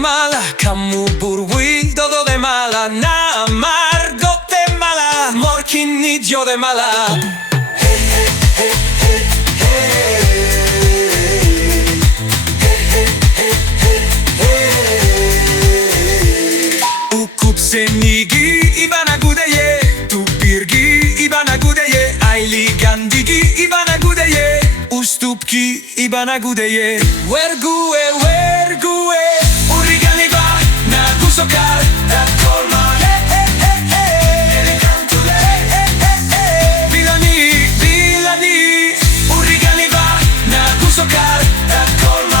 mala, kamu Burwigan de mala, na Margot de mala, MORGINNID de mala. Senigi ibana gudeye, tu birgi ibana gudeye, ayli gandigi ibana gudeye, ustupki ibana gudeye. Wergue, urigani ba na gusokar da kolma. Bilani, urigani ba na gusokar da kolma.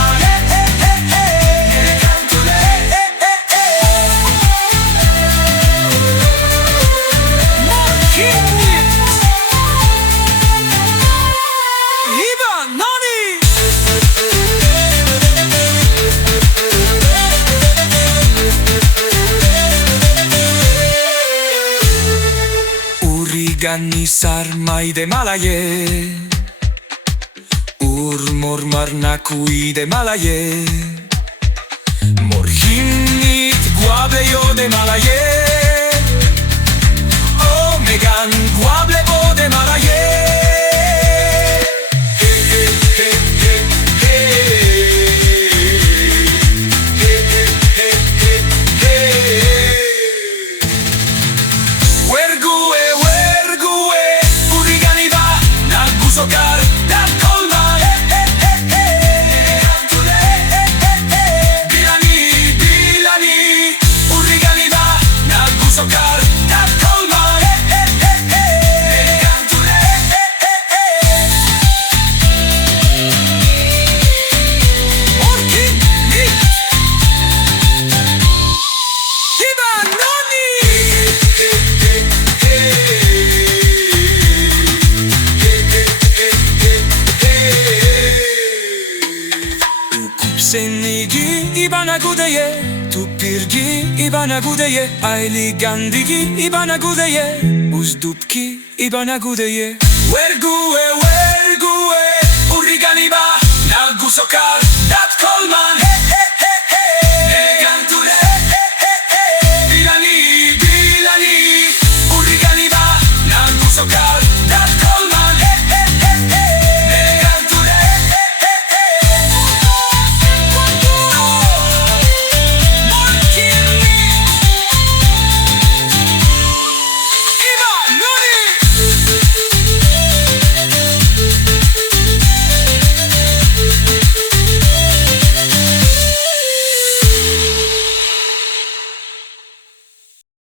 Urigani sarmai de malaye, urmormarnakui de malaye, MORGINNID guableyo de malaye, omegan guablebo de malaye. Senigi ibana gudeye, tu pirgi ibana gudeye, ayli gandigi ibana gudeye, uzdupki ibana gudeye. Wergue,